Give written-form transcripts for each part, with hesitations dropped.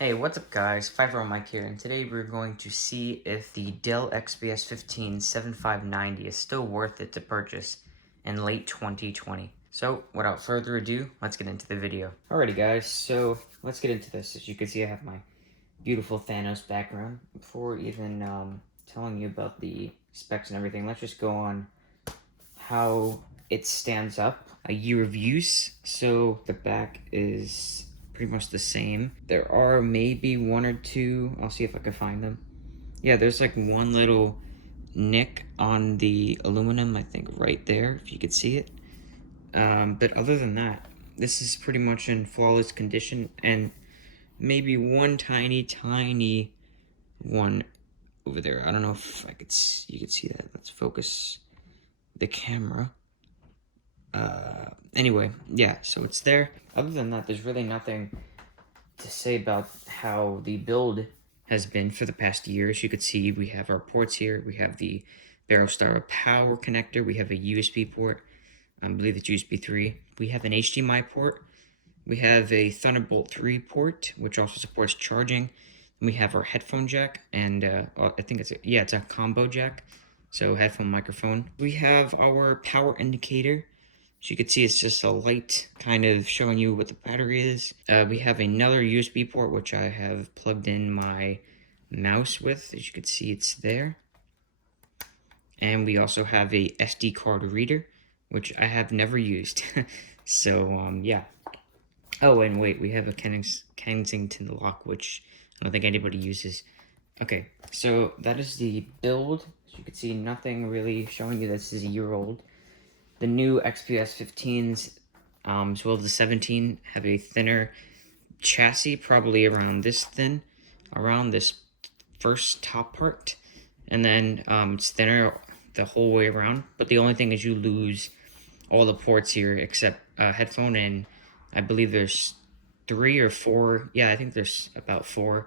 Hey, what's up guys? 5 Mike here, and today we're going to see if the Dell XPS 15 7590 is still worth it to purchase in late 2020. So, without further ado, let's get into the video. Alrighty guys, so let's get into this. As you can see, I have my beautiful Thanos background. Before even telling you about the specs and everything, let's just go on how it stands up. A year of use, so the back is pretty much the same. There are maybe one or two, I'll see if I can find them. Yeah, there's like one little nick on the aluminum, I think right there, if you could see it. But other than that, this is pretty much in flawless condition, and maybe one tiny one over there. I don't know if I could you could see that. Let's focus the camera. Anyway, yeah, so it's there. Other than that, there's really nothing to say about how the build has been for the past year. As you can see, we have our ports here. We have the Battlestar power connector. We have a USB port. I believe it's USB 3. We have an HDMI port. We have a Thunderbolt 3 port, which also supports charging. We have our headphone jack, and I think it's a combo jack, so headphone microphone. We have our power indicator. As you can see, it's just a light kind of showing you what the battery is. We have another USB port, which I have plugged in my mouse with. As you can see, it's there. And we also have a SD card reader, which I have never used. So, yeah. Oh, and wait, we have a Kensington lock, which I don't think anybody uses. Okay, so that is the build. As you can see, nothing really showing you this is a year old. The new XPS 15s, as well as the 17, have a thinner chassis, probably around this thin, around this first top part, and then it's thinner the whole way around. But the only thing is you lose all the ports here except headphone, and I believe there's 3 or 4. Yeah, I think there's about 4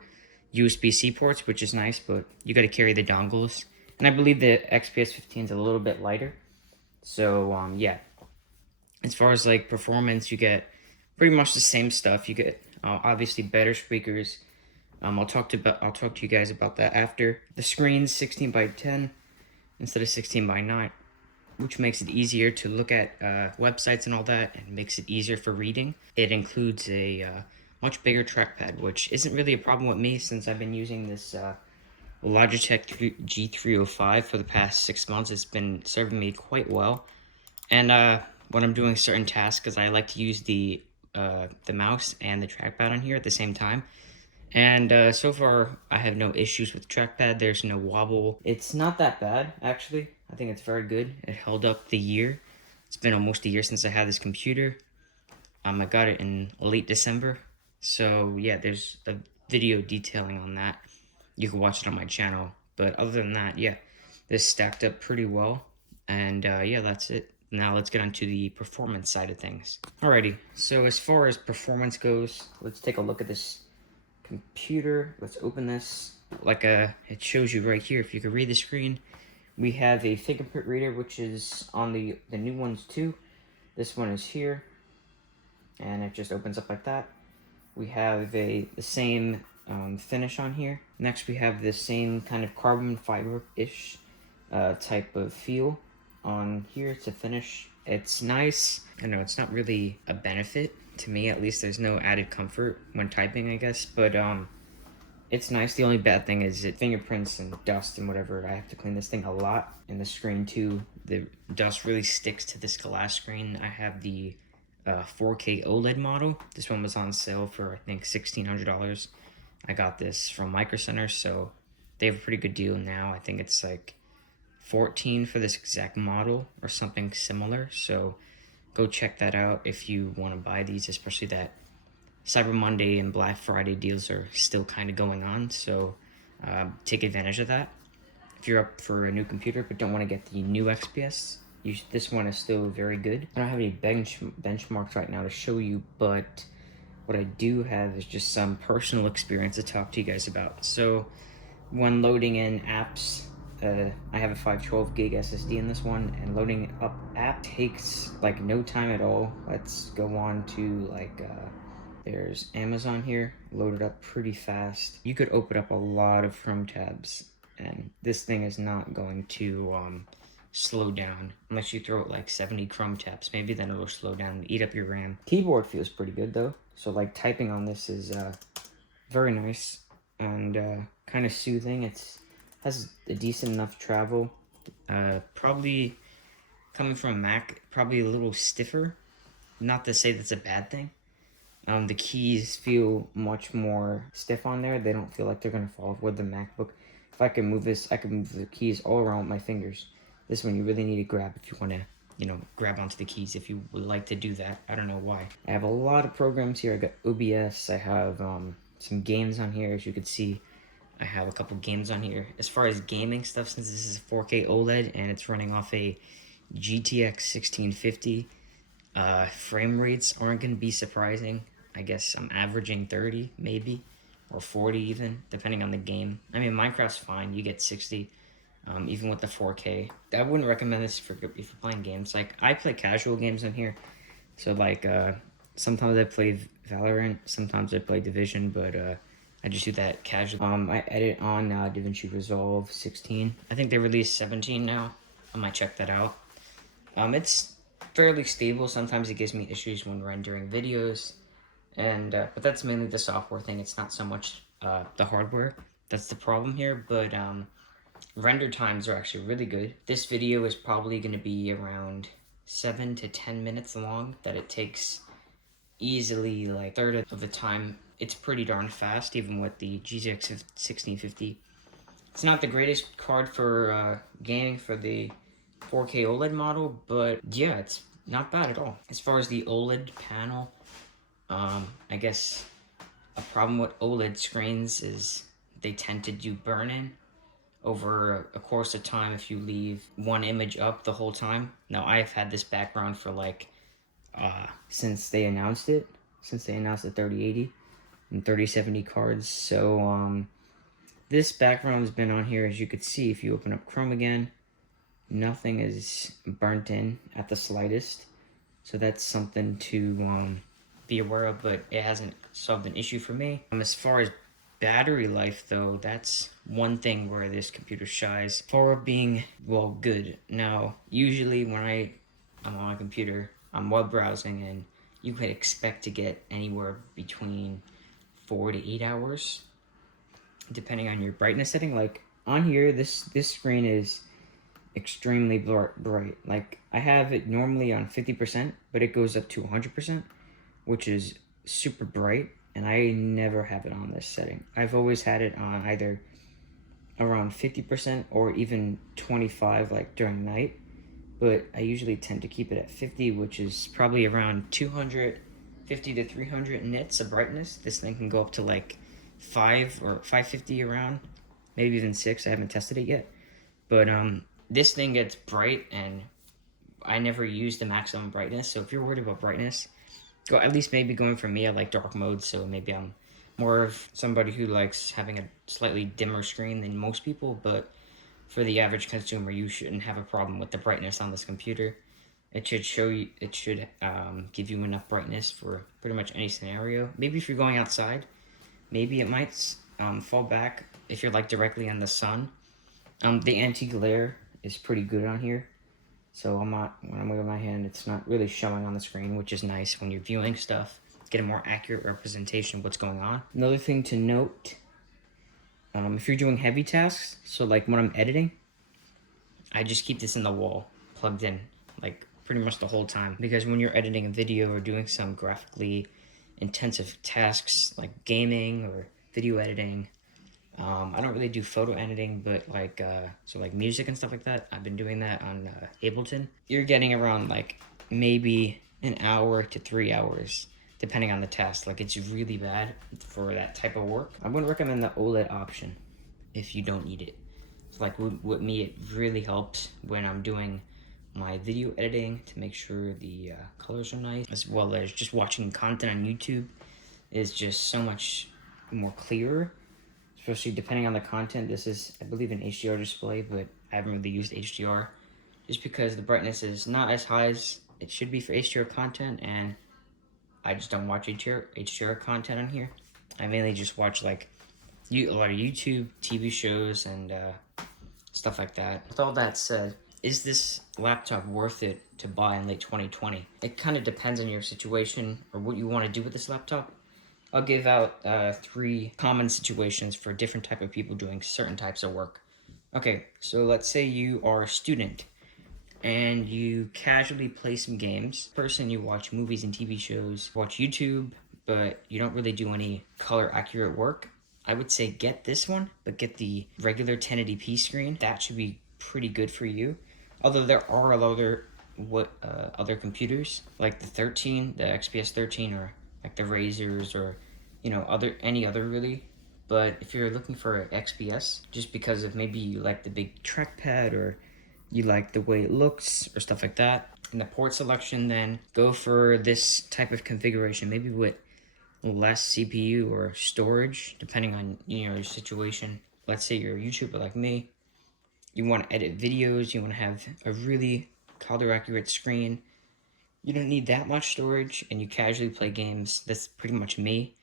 USB-C ports, which is nice, but you got to carry the dongles. And I believe the XPS 15 is a little bit lighter. So, yeah, as far as like performance, you get pretty much the same stuff. You get obviously better speakers. I'll talk to you guys about that after. The screen's 16 by 10 instead of 16 by 9, which makes it easier to look at websites and all that, and makes it easier for reading. It includes a much bigger trackpad, which isn't really a problem with me since I've been using this Logitech G305 for the past 6 months. It's been serving me quite well. And when I'm doing certain tasks, because I like to use the mouse and the trackpad on here at the same time. And so far, I have no issues with the trackpad. There's no wobble. It's not that bad, actually. I think it's very good. It held up the year. It's been almost a year since I had this computer. I got it in late December. So yeah, there's a video detailing on that. You can watch it on my channel. But other than that, yeah, this stacked up pretty well. And yeah, that's it. Now let's get on to the performance side of things. Alrighty, so as far as performance goes, let's take a look at this computer. Let's open this. Like it shows you right here, if you can read the screen. We have a fingerprint reader, which is on the new ones too. This one is here, and it just opens up like that. We have the same finish on here. Next, we have the same kind of carbon fiber-ish type of feel on here to finish. It's nice. I know it's not really a benefit to me, at least. There's no added comfort when typing, I guess, but it's nice. The only bad thing is it fingerprints and dust and whatever. I have to clean this thing a lot. And the screen too, the dust really sticks to this glass screen. I have the 4K OLED model. This one was on sale for I think $1,600. I got this from Micro Center, so they have a pretty good deal now. I think it's like 14 for this exact model or something similar. So go check that out if you want to buy these, especially that Cyber Monday and Black Friday deals are still kind of going on. So take advantage of that. If you're up for a new computer but don't want to get the new XPS, this one is still very good. I don't have any benchmarks right now to show you, but what I do have is just some personal experience to talk to you guys about. So when loading in apps, I have a 512 gig SSD in this one, and loading up app takes like no time at all. Let's go on to like There's Amazon here, loaded up pretty fast. You could open up a lot of Chrome tabs, and this thing is not going to slow down unless you throw it like 70 Chrome tabs. Maybe then it'll slow down and eat up your RAM. Keyboard feels pretty good though. So like typing on this is very nice and kind of soothing. It has a decent enough travel. Probably coming from a Mac, probably a little stiffer. Not to say that's a bad thing. The keys feel much more stiff on there. They don't feel like they're gonna fall with the MacBook. If I can move this, I can move the keys all around with my fingers. This one you really need to grab if you want to, you know, grab onto the keys if you would like to do that. I don't know why. I have a lot of programs here. I got OBS. I have some games on here, as you can see. I have a couple games on here. As far as gaming stuff, since this is 4K OLED and it's running off a GTX 1650, frame rates aren't going to be surprising. I guess I'm averaging 30, maybe, or 40 even, depending on the game. I mean, Minecraft's fine. You get 60, even with the 4K. I wouldn't recommend this if you're playing games. Like, I play casual games on here. So, like, sometimes I play Valorant, sometimes I play Division, but I just do that casually. I edit on DaVinci Resolve 16. I think they released 17 now. I might check that out. It's fairly stable. Sometimes it gives me issues when rendering videos, and but that's mainly the software thing. It's not so much the hardware that's the problem here, but render times are actually really good. This video is probably going to be around 7 to 10 minutes long. That it takes easily like a third of the time. It's pretty darn fast, even with the GTX 1650. It's not the greatest card for gaming for the 4K OLED model, but yeah, it's not bad at all. As far as the OLED panel, I guess a problem with OLED screens is they tend to do burn-in over a course of time if you leave one image up the whole time. Now, I've had this background for like, since they announced it, since they announced the 3080 and 3070 cards, so, this background has been on here, as you could see. If you open up Chrome again, nothing is burnt in at the slightest. So that's something to be aware of, but it hasn't solved an issue for me. As far as battery life, though, that's one thing where this computer shies for being, well, good. Now, usually when I'm on a computer, I'm web browsing, and you could expect to get anywhere between 4 to 8 hours, depending on your brightness setting. Like on here, this screen is extremely bright. Like I have it normally on 50%, but it goes up to 100%, which is super bright, and I never have it on this setting. I've always had it on either around 50% or even 25, like during night, but I usually tend to keep it at 50, which is probably around 250 to 300 nits of brightness. This thing can go up to like 5 or 550 around, maybe even 6. I haven't tested it yet, but this thing gets bright, and I never use the maximum brightness. So if you're worried about brightness, go at least maybe going for me. I like dark mode, so maybe I'm more of somebody who likes having a slightly dimmer screen than most people. But for the average consumer, you shouldn't have a problem with the brightness on this computer. It should show you. It should give you enough brightness for pretty much any scenario. Maybe if you're going outside, maybe it might fall back if you're like directly in the sun. The anti-glare is pretty good on here, so when I'm moving my hand, it's not really showing on the screen, which is nice when you're viewing stuff. Get a more accurate representation of what's going on. Another thing to note, if you're doing heavy tasks, so like when I'm editing, I just keep this in the wall, plugged in, like pretty much the whole time, because when you're editing a video or doing some graphically intensive tasks like gaming or video editing, I don't really do photo editing, but like, so like music and stuff like that, I've been doing that on Ableton. You're getting around like maybe an hour to 3 hours, depending on the task. Like it's really bad for that type of work. I wouldn't recommend the OLED option if you don't need it. So like with me, it really helps when I'm doing my video editing to make sure the colors are nice, as well as just watching content on YouTube is just so much more clearer. Especially depending on the content. This is, I believe, an HDR display, but I haven't really used HDR just because the brightness is not as high as it should be for HDR content, and I just don't watch HDR content on here. I mainly just watch like a lot of YouTube, TV shows, and stuff like that. With all that said, is this laptop worth it to buy in late 2020? It kind of depends on your situation or what you want to do with this laptop. I'll give out 3 common situations for different type of people doing certain types of work. Okay, so let's say you are a student and you casually play some games. Person, you watch movies and TV shows, watch YouTube, but you don't really do any color accurate work. I would say get this one, but get the regular 1080p screen. That should be pretty good for you. Although there are other computers like the XPS 13, or like the Razers, or any other really. But if you're looking for an XPS, just because of maybe you like the big trackpad or you like the way it looks or stuff like that, in the port selection, then go for this type of configuration, maybe with less CPU or storage, depending on your situation. Let's say you're a YouTuber like me, you want to edit videos, you want to have a really color accurate screen. You don't need that much storage, and you casually play games. That's pretty much me.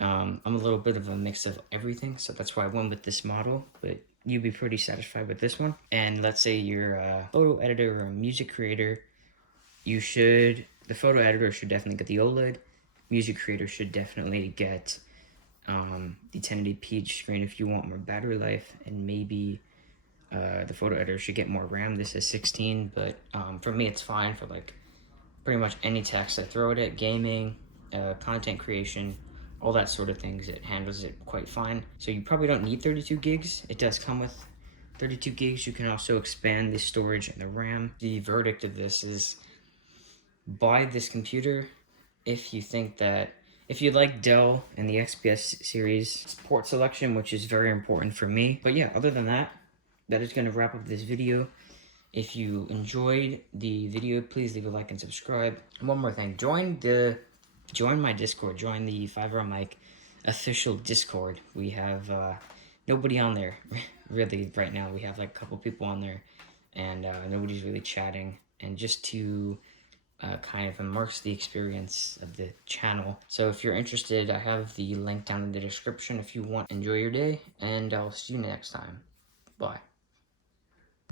I'm a little bit of a mix of everything, so that's why I went with this model, but you'd be pretty satisfied with this one. And let's say you're a photo editor or a music creator, the photo editor should definitely get the OLED. Music creator should definitely get the 1080p screen if you want more battery life, and maybe the photo editor should get more RAM. This is 16, but for me it's fine for like pretty much any text I throw at it, gaming, content creation, all that sort of things. It handles it quite fine. So you probably don't need 32 gigs. It does come with 32 gigs. You can also expand the storage and the RAM. The verdict of this is buy this computer if you like Dell and the XPS series port selection, which is very important for me. But yeah, other than that, that is going to wrap up this video. If you enjoyed the video, please leave a like and subscribe. And one more thing, join my Discord, join the 5R Mike official Discord. We have nobody on there really right now. We have like a couple people on there, and nobody's really chatting. And just to kind of immerse the experience of the channel. So if you're interested, I have the link down in the description if you want. Enjoy your day, and I'll see you next time. Bye.